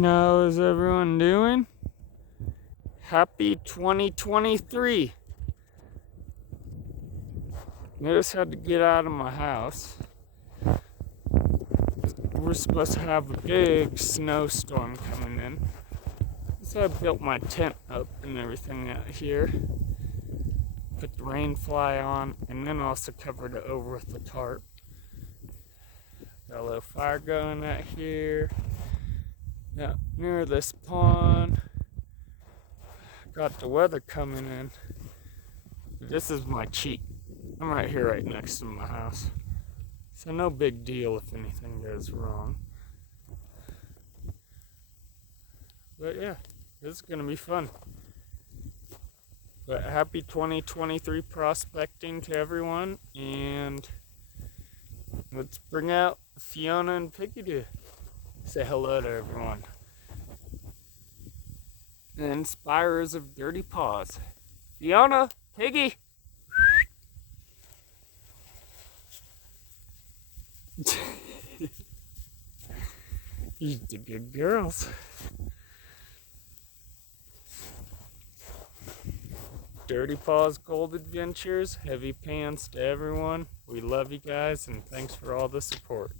How is everyone doing? Happy 2023. I just had to get out of my house. We're supposed to have a big snowstorm coming in. So I built my tent up and everything out here. Put the rain fly on and then also covered it over with the tarp. Got a little fire going out here. Yeah, near this pond. Got the weather coming in. This is my cheat. I'm right here, right next to my house. So no big deal if anything goes wrong. But yeah, this is gonna be fun. But happy 2023 prospecting to everyone, and let's bring out Fiona and Piggy to say hello to everyone. The inspirers of Dirty Paws. Fiona, Piggy. You're the good girls. Dirty Paws Gold Adventures, heavy pants to everyone. We love you guys and thanks for all the support.